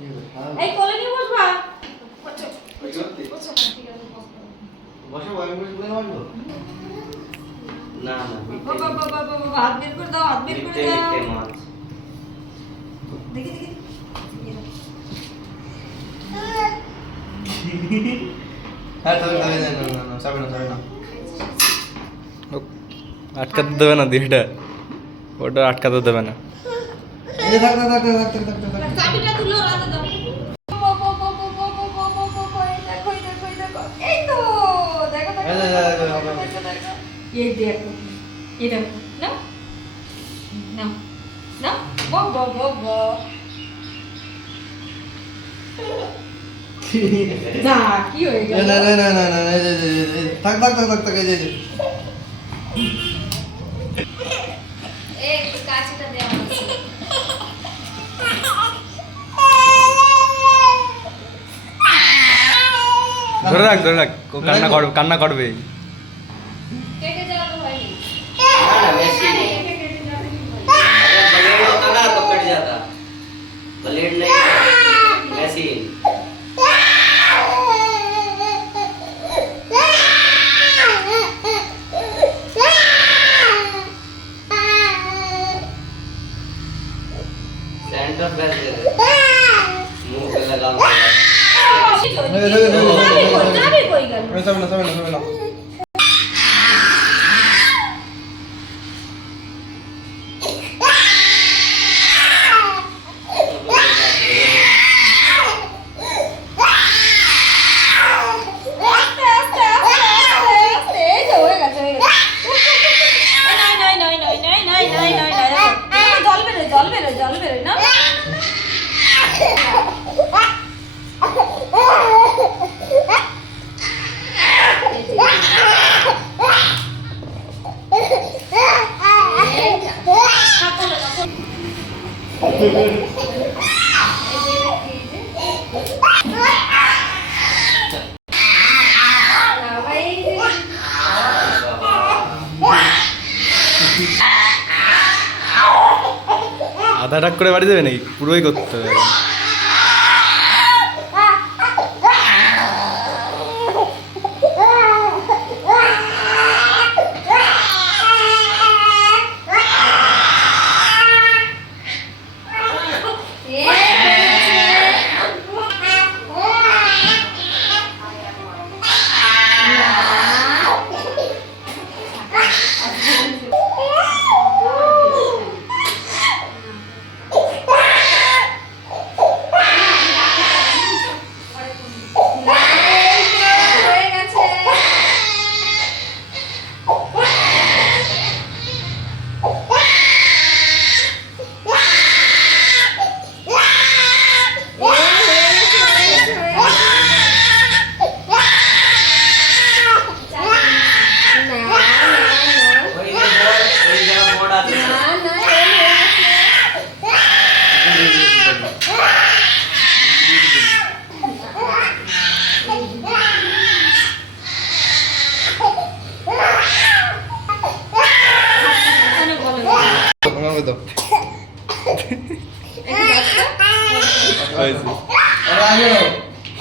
এই কোলে নিয়ে বসবা বসো বসো ঠিক আছে বসো আমি বসে বসবো না না বাবা বাবা বাবা হাত বের করে দাও হাত বের করে দাও দেখি দেখি হ্যাঁ তবে না যাবে না আটকাতে দেবে না দিটা ওটা আটকাতে দেবে না এই থাক চাবিটা তুলো রাতে দাও এই তো দেখো এই দেখো এই দেখো নাও নাও নাও বক বক বক বক যা কি হয়ে গেল না থাক এই যে একটু কাঁচিটা দেওয়া আছে ধরে রাখ ও কান্না করবে কেটে যাওয়া তো হয়নি ना वैसे ही अगर ब्लेड होता ना तो कट जाता ब्लेड नहीं वैसे ही सेंटर बेस दे दे मुंह पे लगा যাবে কই গেল सब ना জল বেরোয় না আধা টাক করে বাড়ি দেবে নাকি পুরোই করতে হবে একটু হয়েছে